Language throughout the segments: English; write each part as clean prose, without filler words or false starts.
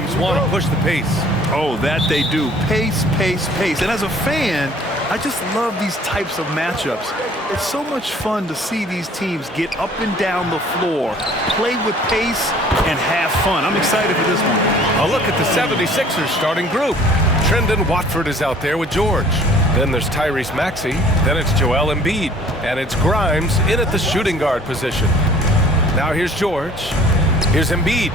teams want to push the pace. Oh, that they do. Pace, pace, pace. And as a fan, I just love these types of matchups. It's so much fun to see these teams get up and down the floor, play with pace, and have fun. I'm excited for this one. A look at the 76ers starting group. Trendon Watford is out there with George. Then there's Tyrese Maxey. Then it's Joel Embiid. And it's Grimes in at the shooting guard position. Now here's George. Here's Embiid.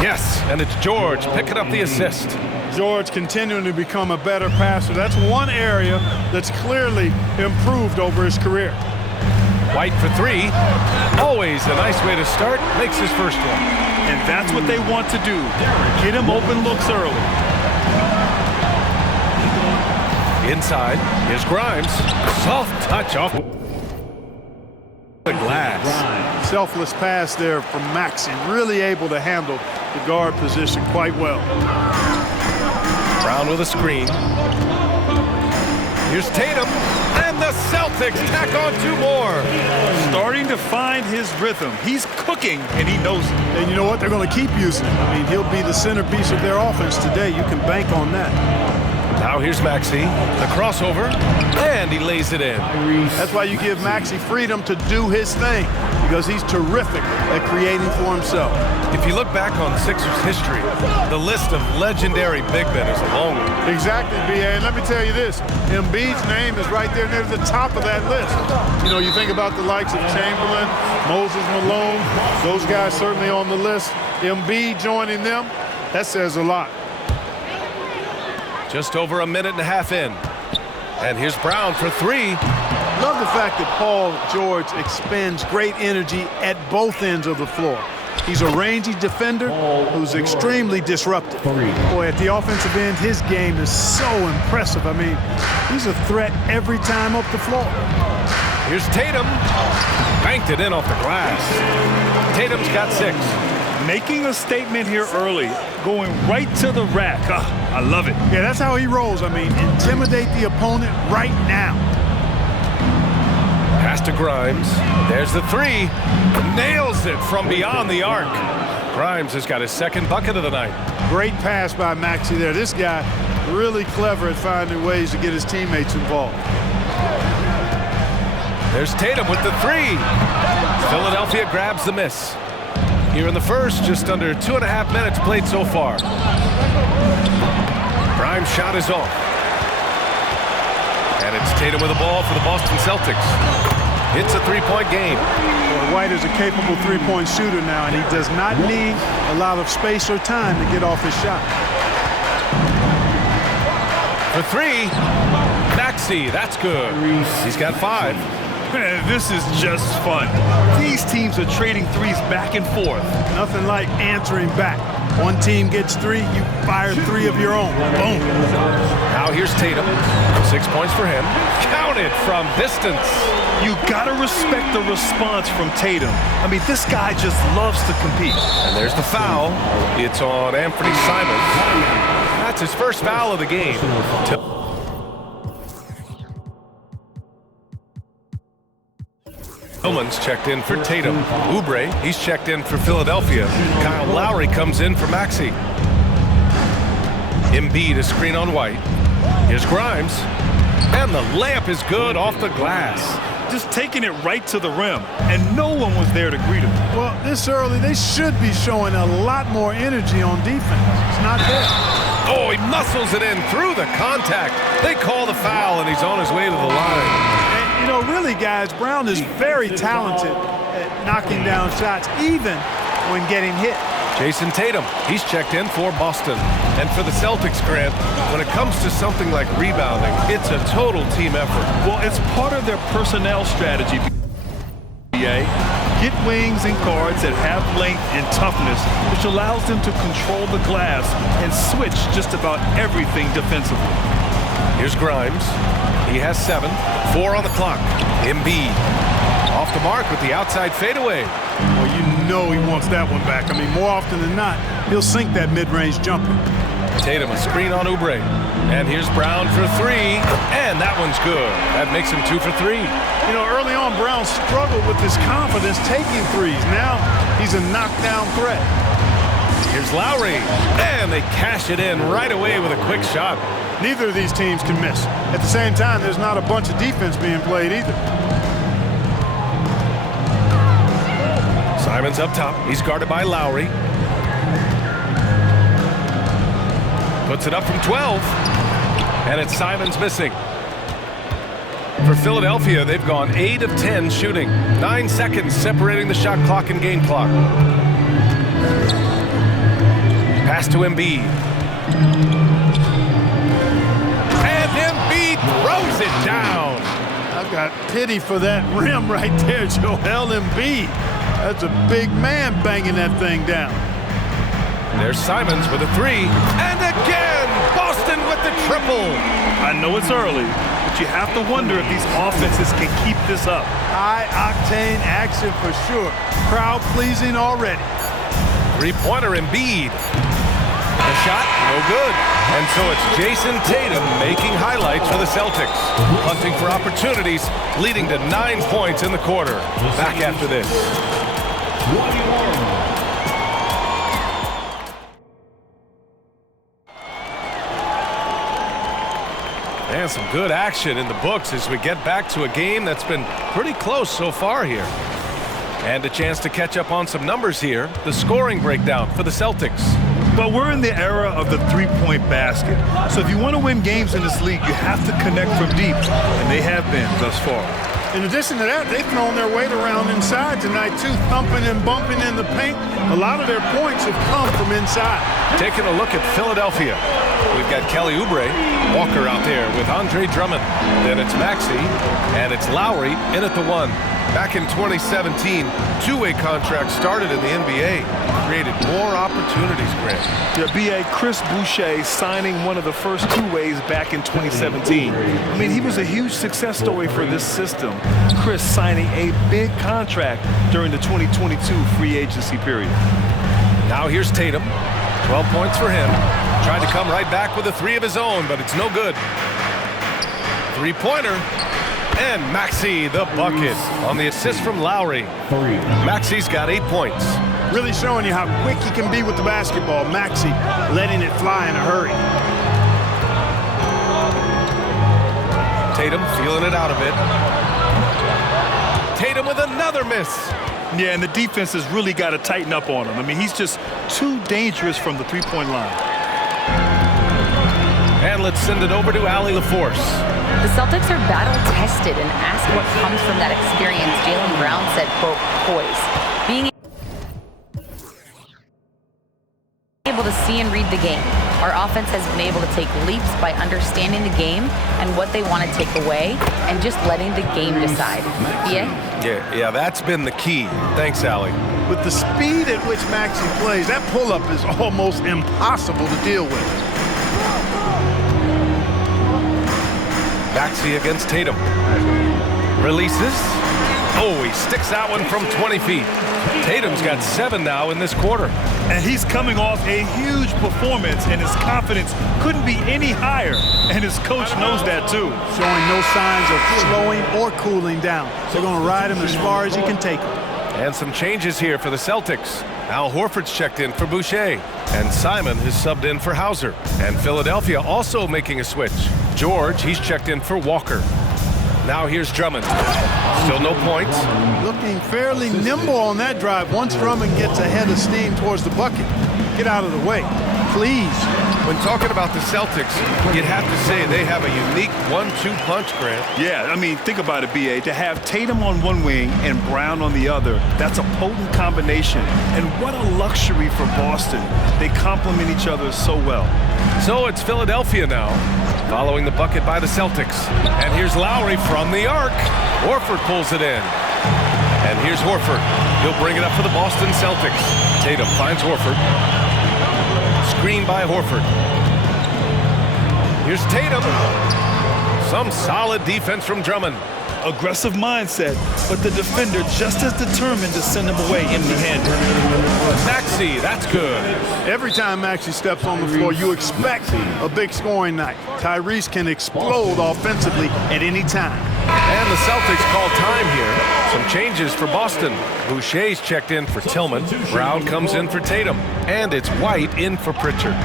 Yes, and it's George picking up the assist. George continuing to become a better passer. That's one area that's clearly improved over his career. White for three. Always a nice way to start. Makes his first one. And that's what they want to do. Get him open looks early. Inside, here's Grimes. Soft touch off the glass. Selfless pass there from Maxey. Really able to handle the guard position quite well. Brown with a screen. Here's Tatum. And the Celtics tack on two more. Starting to find his rhythm. He's cooking, and he knows it. And you know what? They're going to keep using him. I mean, he'll be the centerpiece of their offense today. You can bank on that. Now here's Maxey, the crossover, and he lays it in. That's why you give Maxey freedom to do his thing, because he's terrific at creating for himself. If you look back on Sixers history, the list of legendary big men is a long one. Exactly, B.A. And let me tell you this, Embiid's name is right there near the top of that list. You know, you think about the likes of Chamberlain, Moses Malone, those guys certainly on the list. Embiid joining them, that says a lot. Just over a minute and a half in. And here's Brown for three. Love the fact that Paul George expends great energy at both ends of the floor. He's a rangy defender who's extremely disruptive. Boy, at the offensive end, his game is so impressive. I mean, he's a threat every time up the floor. Here's Tatum. Banked it in off the glass. Tatum's got 6. Making a statement here early, going right to the rack. I love it. Yeah, that's how he rolls. I mean, intimidate the opponent right now. Pass to Grimes. There's the three. Nails it from beyond the arc. Grimes has got his second bucket of the night. Great pass by Maxey there. This guy really clever at finding ways to get his teammates involved. There's Tatum with the three. Philadelphia grabs the miss. Here in the first, just under 2.5 minutes played so far. Grimes' shot is off. And it's Tatum with the ball for the Boston Celtics. It's a three-point game. Well, White is a capable three-point shooter now, and he does not need a lot of space or time to get off his shot. For three, Maxey, that's good. He's got 5. Man, this is just fun. These teams are trading threes back and forth. Nothing like answering back. One team gets 3, you fire 3 of your own. Boom. Now here's Tatum. 6 points for him. Counted from distance. You gotta respect the response from Tatum. I mean, this guy just loves to compete. And there's the foul. It's on Anthony Simons. That's his first foul of the game. Tillman's checked in for Tatum. Oubre, he's checked in for Philadelphia. Kyle Lowry comes in for Maxey. Embiid, a screen on White. Here's Grimes. And the layup is good off the glass. Just taking it right to the rim, and no one was there to greet him. Well, this early, they should be showing a lot more energy on defense. It's not there. Oh, he muscles it in through the contact. They call the foul, and he's on his way to the line. You know, really, guys, Brown is very talented at knocking down shots, even when getting hit. JAYSON Tatum, he's checked in for Boston. And for the Celtics, Grant, when it comes to something like rebounding, it's a total team effort. Well, it's part of their personnel strategy. Get wings and guards that have length and toughness, which allows them to control the glass and switch just about everything defensively. Here's Grimes. He has 7. 4 on the clock. Embiid off the mark with the outside fadeaway. Well, you know he wants that one back. I mean, more often than not, he'll sink that mid-range jumper. Tatum, a screen on Oubre. And here's Brown for 3. And that one's good. That makes him 2 for 3. You know, early on, Brown struggled with his confidence taking threes. Now he's a knockdown threat. Here's Lowry. And they they cash it in right away with a quick shot. Neither of these teams can miss. At the same time, there's not a bunch of defense being played either. Simon's up top. He's guarded by Lowry. Puts it up from 12. And it's Simon's missing. For Philadelphia, they've gone 8 of 10 shooting. 9 seconds separating the shot clock and game clock. Pass to Embiid. And Embiid throws it down. I've got pity for that rim right there, Joel Embiid. That's a big man banging that thing down. There's Simons with a 3. And again, Boston with the triple. I know it's early, but you have to wonder if these offenses can keep this up. High-octane action for sure. Crowd-pleasing already. Three-pointer Embiid. The shot, no good. And so it's Jayson Tatum making highlights for the Celtics. Hunting for opportunities, leading to 9 points in the quarter. Back after this. And some good action in the books as we get back to a game that's been pretty close so far here. And a chance to catch up on some numbers here. The scoring breakdown for the Celtics. But we're in the era of the three-point basket. So if you want to win games in this league, you have to connect from deep. And they have been thus far. In addition to that, they've thrown their weight around inside tonight, too, thumping and bumping in the paint. A lot of their points have come from inside. Taking a look at Philadelphia. We've got Kelly Oubre, Walker out there with Andre Drummond. Then it's Maxey, and it's Lowry in at the 1. Back in 2017, two-way contracts started in the NBA. Created more opportunities, Grant. Yeah, B.A. Chris Boucher signing one of the first two-ways back in 2017. I mean, he was a huge success story for this system. Chris signing a big contract during the 2022 free agency period. Now here's Tatum. 12 points for him. Tried to come right back with a 3 of his own, but it's no good. Three-pointer. And Maxey the bucket on the assist from Lowry. Maxey's got 8 points. Really showing you how quick he can be with the basketball. Maxey letting it fly in a hurry. Tatum feeling it out a bit. Tatum with another miss. Yeah, and the defense has really got to tighten up on him. I mean, he's just too dangerous from the three-point line. And let's send it over to Allie LaForce. The Celtics are battle-tested and ask what comes from that experience. Jaylen Brown said, quote, poise. Being able to see and read the game. Our offense has been able to take leaps by understanding the game and what they want to take away and just letting the game decide. Yeah, that's been the key. Thanks, Allie. With the speed at which Maxey plays, that pull-up is almost impossible to deal with. Maxey against Tatum. Releases. Oh, he sticks that one from 20 feet. Tatum's got 7 now in this quarter. And he's coming off a huge performance, and his confidence couldn't be any higher. And his coach knows that, too. Showing no signs of slowing or cooling down. They're going to ride him as far as he can take him. And some changes here for the Celtics. Al Horford's checked in for Boucher. And Simon has subbed in for Hauser. And Philadelphia also making a switch. George, he's checked in for Walker. Now here's Drummond. Still no points. Looking fairly nimble on that drive. Once Drummond gets ahead of steam towards the bucket, get out of the way, please. When talking about the Celtics, you'd have to say they have a unique 1-2 punch, Grant. Yeah, I mean, think about it, B.A. To have Tatum on one wing and Brown on the other, that's a potent combination. And what a luxury for Boston. They complement each other so well. So it's Philadelphia now, following the bucket by the Celtics. And here's Lowry from the arc. Horford pulls it in. And here's Horford. He'll bring it up for the Boston Celtics. Tatum finds Horford. Screen by Horford. Here's Tatum. Some solid defense from Drummond. Aggressive mindset, but the defender just as determined to send him away empty-handed. Maxey, that's good. Every time Maxey steps on the floor, you expect a big scoring night. Tyrese can explode offensively at any time. And the Celtics call time here. Some changes for Boston. Boucher's checked in for Tillman. Brown comes in for Tatum. And it's White in for Pritchard.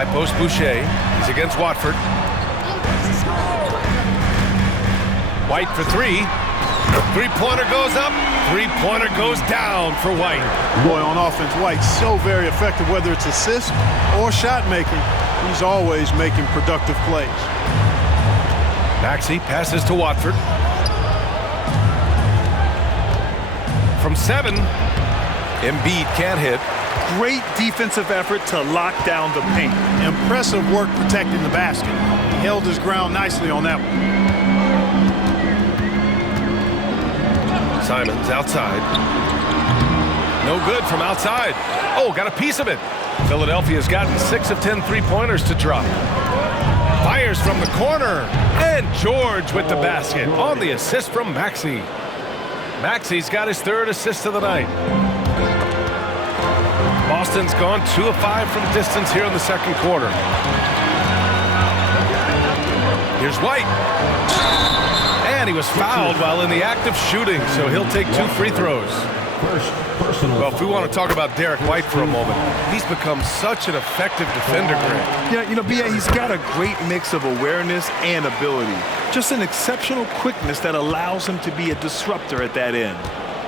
High post Boucher. He's against Watford. White for three. Three-pointer goes up. Three-pointer goes down for White. Boy, on offense, White's so very effective, whether it's assist or shot making. He's always making productive plays. Maxey passes to Watford. From 7, Embiid can't hit. Great defensive effort to lock down the paint. Impressive work protecting the basket. He held his ground nicely on that one. Simons outside. No good from outside. Oh, got a piece of it. Philadelphia's gotten 6 of 10 three-pointers to drop. Fires from the corner. And George with the basket on the assist from Maxey. Maxey's got his 3rd assist of the night. Boston's gone 2 of 5 from distance here in the 2nd quarter. Here's White. And he was fouled while in the act of shooting, so he'll take 2 free throws. Well, if we want to talk about Derek White for a moment, he's become such an effective defender, Grant. Yeah, you know, B.A., he's got a great mix of awareness and ability. Just an exceptional quickness that allows him to be a disruptor at that end.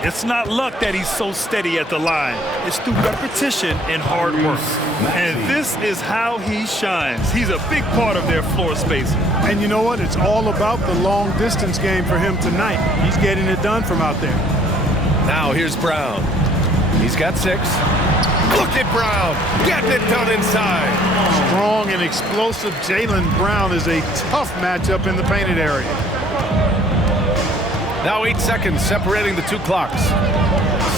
It's not luck that he's so steady at the line. It's through repetition and hard work. And this is how he shines. He's a big part of their floor spacing. And you know what? It's all about the long distance game for him tonight. He's getting it done from out there. Now here's Brown. He's got 6. Look at Brown getting it done inside. Strong and explosive Jaylen Brown is a tough matchup in the painted area. Now 8 seconds separating the 2 clocks.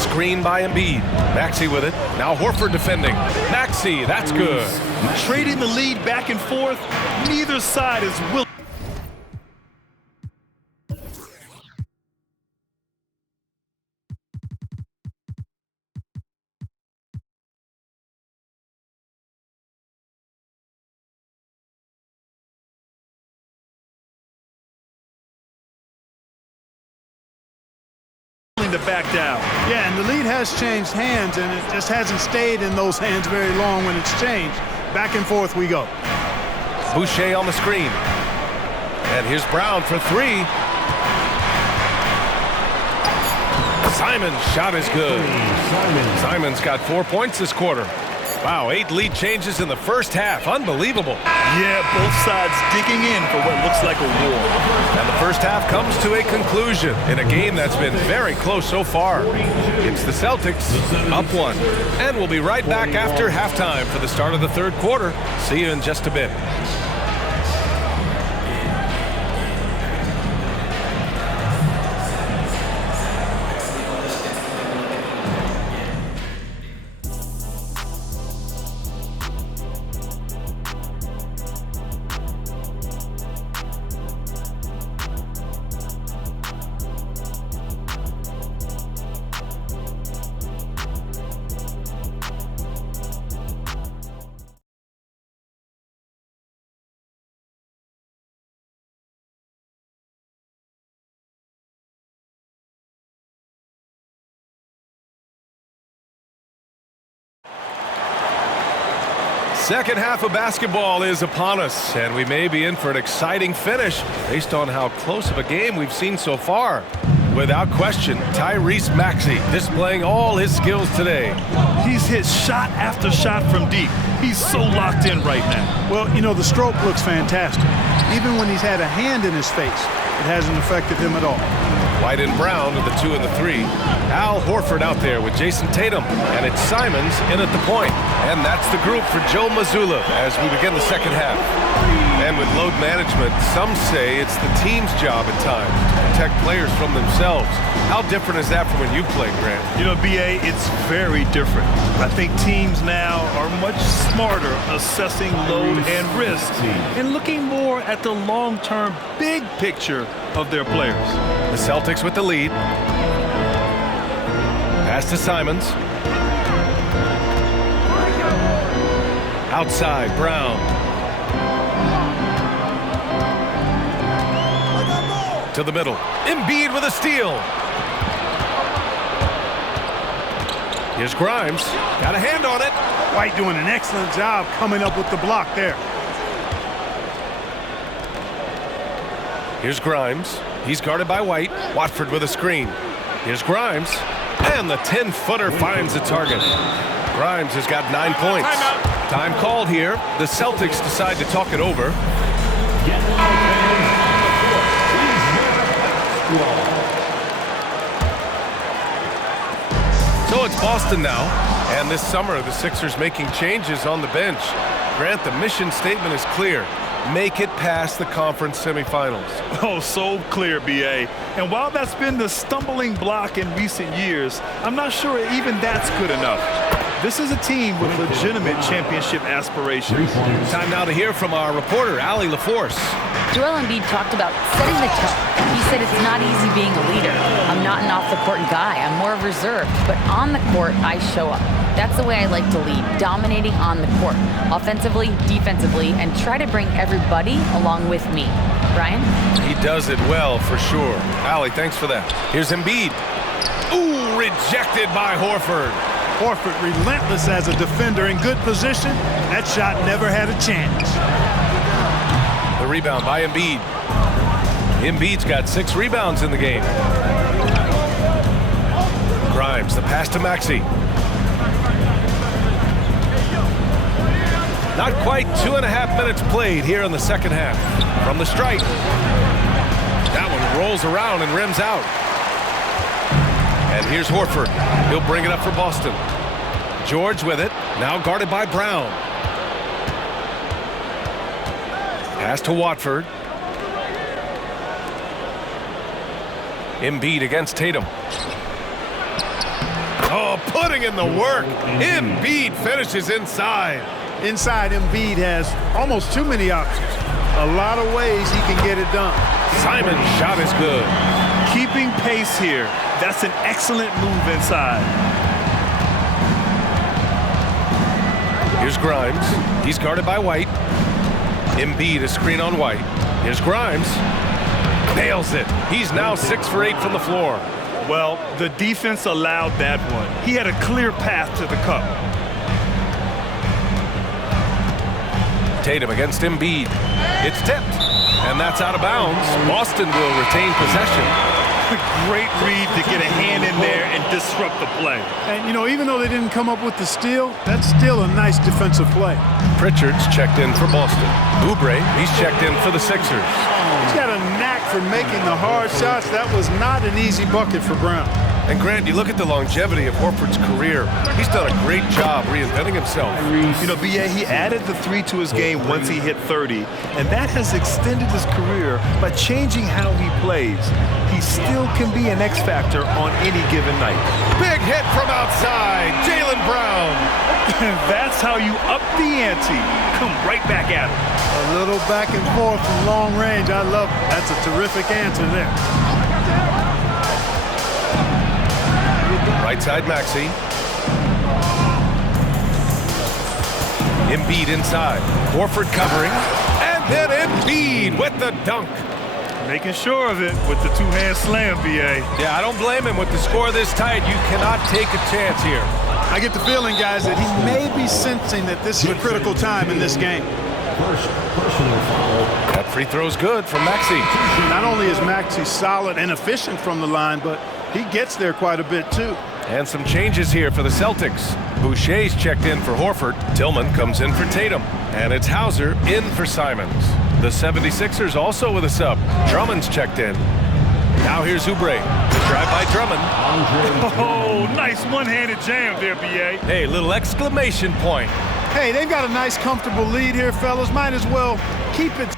Screen by Embiid. Maxey with it. Now Horford defending. Maxey, that's good. Trading the lead back and forth, neither side is willing. To back down. Yeah, and the lead has changed hands, and it just hasn't stayed in those hands very long when it's changed. Back and forth we go. Boucher on the screen. And here's Brown for 3. Simon's shot is good. Simon's got 4 points this quarter. Wow, 8 lead changes in the first half. Unbelievable. Yeah, both sides digging in for what looks like a war. And the first half comes to a conclusion in a game that's been very close so far. It's the Celtics up 1. And we'll be right back after halftime for the start of the 3rd quarter. See you in just a bit. Second half of basketball is upon us, and we may be in for an exciting finish based on how close of a game we've seen so far. Without question, Tyrese Maxey displaying all his skills today. He's hit shot after shot from deep. He's so locked in right now. Well, you know, the stroke looks fantastic. Even when he's had a hand in his face, it hasn't affected him at all. White and Brown are the 2 and the 3. Al Horford out there with JAYSON Tatum, and it's Simons in at the point. And that's the group for Joe Mazzulla as we begin the second half. And with load management, some say it's the team's job at times to protect players from themselves. How different is that from when you played, Grant? You know, B.A., it's very different. I think teams now are much smarter assessing load and risk and looking more at the long-term big picture of their players. The Celtics with the lead. Pass to Simons. Outside, Brown. To the middle. Embiid with a steal. Here's Grimes. Got a hand on it. White doing an excellent job coming up with the block there. Here's Grimes. He's guarded by White. Watford with a screen. Here's Grimes. And the 10-footer finds the target. Grimes has got 9 points. Time called here. The Celtics decide to talk it over. So it's Boston now. And this summer, the Sixers making changes on the bench. Grant, the mission statement is clear. Make it past the conference semifinals. Oh, so clear, B.A. And while that's been the stumbling block in recent years, I'm not sure even that's good enough. This is a team with legitimate championship aspirations. Time now to hear from our reporter, Allie LaForce. Joel Embiid talked about setting the tone. He said it's not easy being a leader. I'm not an off-the-court guy. I'm more reserved. But on the court, I show up. That's the way I like to lead, dominating on the court, offensively, defensively, and try to bring everybody along with me. Brian? He does it well, for sure. Allie, thanks for that. Here's Embiid. Ooh, rejected by Horford. Horford relentless as a defender in good position. That shot never had a chance. The rebound by Embiid. Embiid's got 6 rebounds in the game. Grimes, the pass to Maxey. Not quite 2.5 minutes played here in the second half. From the strike. That one rolls around and rims out. And here's Horford. He'll bring it up for Boston. George with it. Now guarded by Brown. Pass to Watford. Embiid against Tatum. Oh, putting in the work. Embiid finishes inside. Inside, Embiid has almost too many options. A lot of ways he can get it done. Simon's shot is good. Keeping pace here. That's an excellent move inside. Here's Grimes. He's guarded by White. Embiid a screen on White. Here's Grimes. Nails it. He's now 6 for 8 from the floor. Well, the defense allowed that one. He had a clear path to the cup. Tatum against Embiid. It's tipped. And that's out of bounds. Boston will retain possession. Great read to get a hand in there and disrupt the play. And, you know, even though they didn't come up with the steal, that's still a nice defensive play. Pritchard's checked in for Boston. Oubre, he's checked in for the Sixers. He's got a knack for making the hard shots. That was not an easy bucket for Brown. And Grant, you look at the longevity of Horford's career. He's done a great job reinventing himself. You know, B.A., he added the 3 to his game once he hit 30, and that has extended his career by changing how he plays. He still can be an X factor on any given night. Big hit from outside, Jaylen Brown. That's how you up the ante. Come right back at him. A little back and forth from long range. I love it. That's a terrific answer there. Right side Maxey. Embiid inside. Horford covering. And then Embiid with the dunk. Making sure of it with the two-hand slam, B.A. Yeah, I don't blame him. With the score this tight, you cannot take a chance here. I get the feeling, guys, that he may be sensing that this is a critical time in this game. That free throw's good from Maxey. Not only is Maxey solid and efficient from the line, but he gets there quite a bit, too. And some changes here for the Celtics. Boucher's checked in for Horford. Tillman comes in for Tatum. And it's Hauser in for Simons. The 76ers also with a sub. Drummond's checked in. Now here's Oubre. The drive by Drummond. Oh, nice one-handed jam there, B.A. Hey, little exclamation point. Hey, they've got a nice, comfortable lead here, fellas. Might as well keep it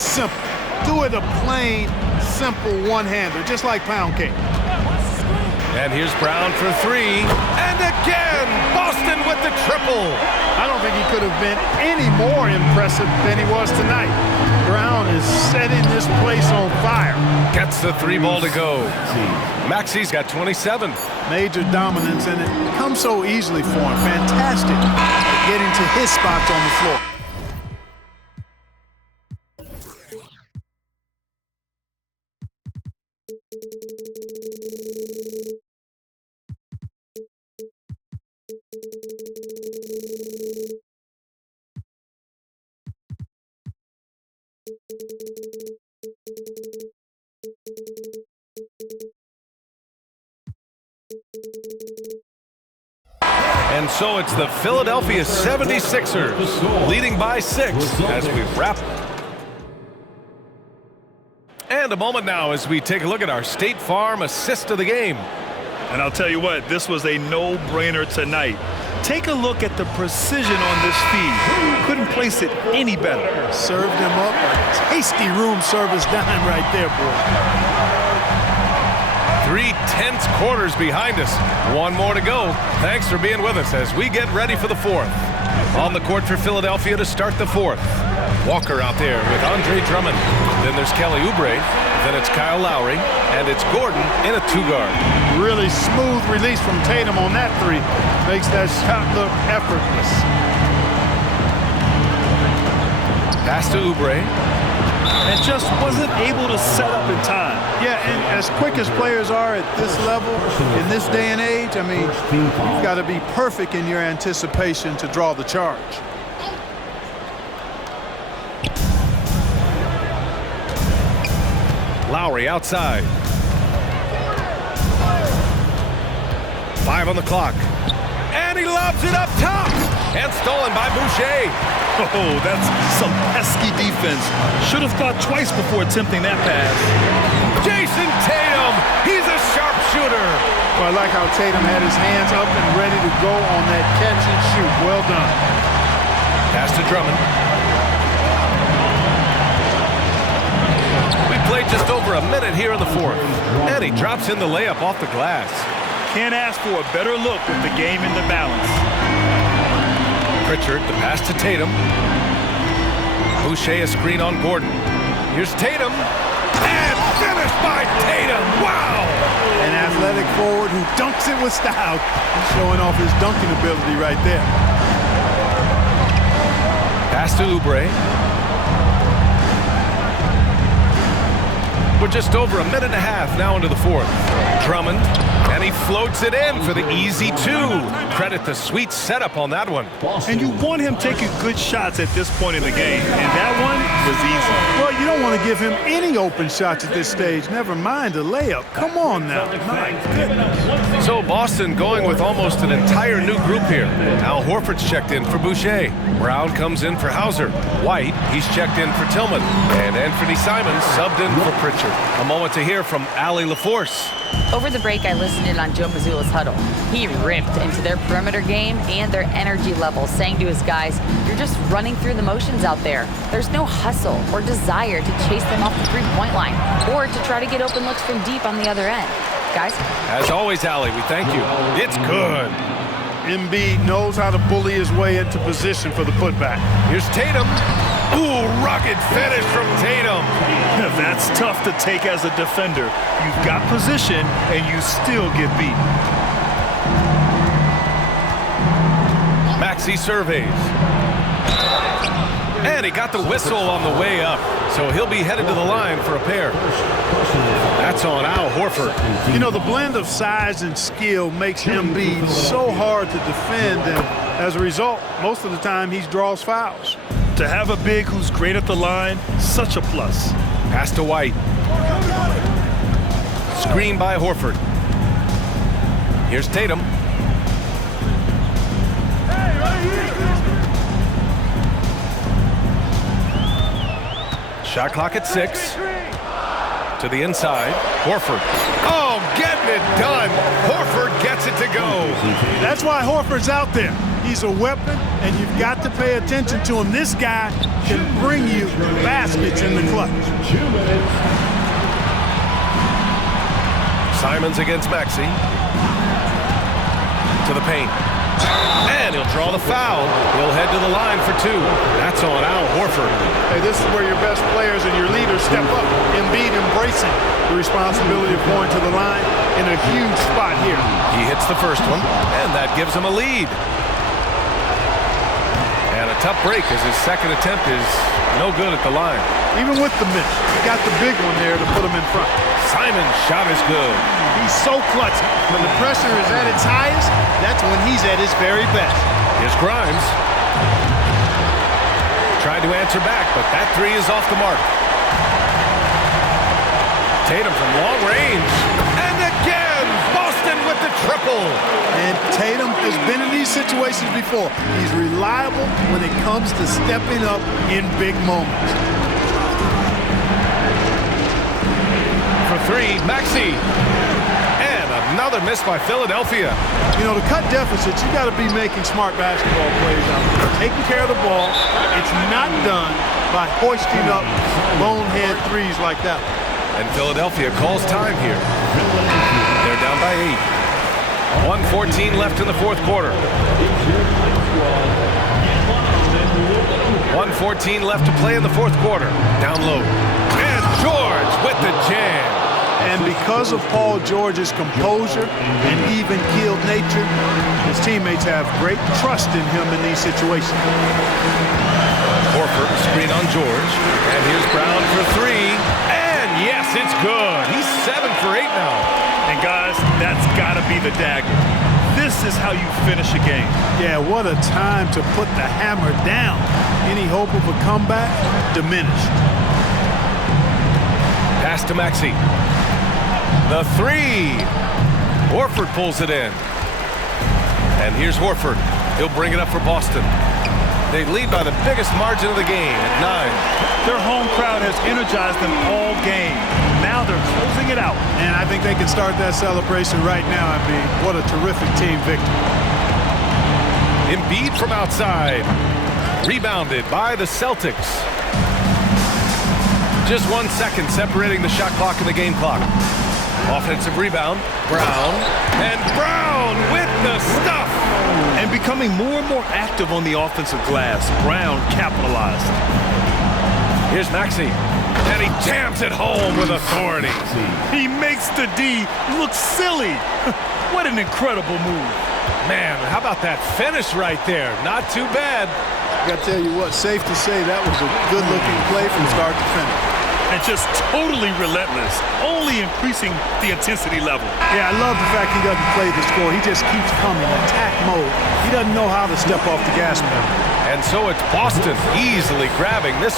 simple. Do it a plain, simple one-hander, just like pound cake. And here's Brown for 3. And again, Boston with the triple. I don't think he could have been any more impressive than he was tonight. Brown is setting this place on fire. Gets the 3 ball to go. Maxey's got 27. Major dominance, and it comes so easily for him. Fantastic at getting to his spots on the floor. And so it's the Philadelphia 76ers leading by 6 as we wrap. And a moment now as we take a look at our State Farm assist of the game. And I'll tell you what, this was a no-brainer tonight. Take a look at the precision on this feed. Couldn't place it any better. Served him up a tasty room service dime right there, boy. 3 tense quarters behind us. One more to go. Thanks for being with us as we get ready for the 4th. On the court for Philadelphia to start the 4th. Walker out there with Andre Drummond. Then there's Kelly Oubre. Then it's Kyle Lowry. And it's Gordon in a 2-guard. Really smooth release from Tatum on that 3. Makes that shot look effortless. Pass to Oubre. And just wasn't able to set up in time. Yeah, and as quick as players are at this level, in this day and age, I mean, you've got to be perfect in your anticipation to draw the charge. Lowry outside. 5 on the clock. And he lobs it up top. And stolen by Boucher. Oh, that's some pesky defense. Should have thought twice before attempting that pass. JAYSON Tatum, he's a sharpshooter. Well, I like how Tatum had his hands up and ready to go on that catch and shoot. Well done. Pass to Drummond. We played just over a minute here in the 4th. And he drops in the layup off the glass. Can't ask for a better look with the game in the balance. Pritchard, the pass to Tatum. Boucher, a screen on Gordon. Here's Tatum. And finished by Tatum. Wow! An athletic forward who dunks it with style. He's showing off his dunking ability right there. Pass to Oubre. We're just over a minute and a half now into the 4th. Drummond, and he floats it in for the easy 2. Credit the sweet setup on that one. And you want him taking good shots at this point in the game, and that one was easy. Well, you don't want to give him any open shots at this stage, never mind a layup. Come on now. My goodness. So Boston going with almost an entire new group here. Al Horford's checked in for Boucher. Brown comes in for Hauser. White, he's checked in for Tillman. And Anthony Simons subbed in for Pritchard. A moment to hear from Allie LaForce. Over the break, I listened in on Joe Mazzulla's huddle. He ripped into their perimeter game and their energy level, saying to his guys, you're just running through the motions out there. There's no hustle or desire to chase them off the three-point line or to try to get open looks from deep on the other end. Guys? As always, Allie, we thank you. It's good. Embiid knows how to bully his way into position for the putback. Here's Tatum. Ooh, rocket finish from Tatum. That's tough to take as a defender. You've got position, and you still get beat. Maxey surveys. And he got the whistle on the way up, so he'll be headed to the line for a pair. That's on Al Horford. You know, the blend of size and skill makes Embiid so hard to defend, and as a result, most of the time he draws fouls. To have a big who's great at the line, such a plus. Pass to White. Screen by Horford. Here's Tatum. Shot clock at 6. To the inside. Horford. Oh, getting it done. Horford gets it to go. That's why Horford's out there. He's a weapon, and you've got to pay attention to him. This guy can bring you baskets in the clutch. Simons against Maxey. To the paint. And he'll draw the foul. He'll head to the line for 2. That's on Al Horford. Hey, this is where your best players and your leaders step up. Embiid embracing the responsibility of going to the line in a huge spot here. He hits the first one, and that gives him a lead. And a a tough break as his second attempt is no good at the line. Even with the miss, he got the big one there to put him in front. Simon's shot is good. He's so clutch. When the pressure is at its highest, that's when he's at his very best. Here's Grimes. Tried to answer back, but that three is off the mark. Tatum from long range. And again, Boston with the triple. And Tatum has been in these situations before. He's reliable when it comes to stepping up in big moments. For three, Maxey. And another miss by Philadelphia. You know, to cut deficits, you got to be making smart basketball plays out there. Taking care of the ball. It's not done by hoisting up bonehead threes like that. And Philadelphia calls time here. They're down by 8. 1:14 left in the fourth quarter. 1:14 left to play in the fourth quarter. Down low. And George with the jam. And because of Paul George's composure and even-keeled nature, his teammates have great trust in him in these situations. Horford, screen on George. And here's Brown for three. And yes, it's good. He's 7 for 8 now. And guys, that's got to be the dagger. This is how you finish a game. Yeah, what a time to put the hammer down. Any hope of a comeback diminished. Pass to Maxey. The three. Horford pulls it in. And here's Horford. He'll bring it up for Boston. They lead by the biggest margin of the game at 9. Their home crowd has energized them all game. Now they're closing it out. And I think they can start that celebration right now. I mean, what a terrific team victory. Embiid from outside. Rebounded by the Celtics. Just 1 second separating the shot clock and the game clock. Offensive rebound. Brown. And Brown with the stuff. And becoming more and more active on the offensive glass. Brown capitalized. Here's Maxey. And he jams it home with authority. He makes the D look silly. What an incredible move. Man, how about that finish right there? Not too bad. I got to tell you what, safe to say that was a good-looking play from start to finish. And just totally relentless, only increasing the intensity level. Yeah, I love the fact he doesn't play the score. He just keeps coming, attack mode. He doesn't know how to step off the gas pedal. And so it's Boston easily grabbing this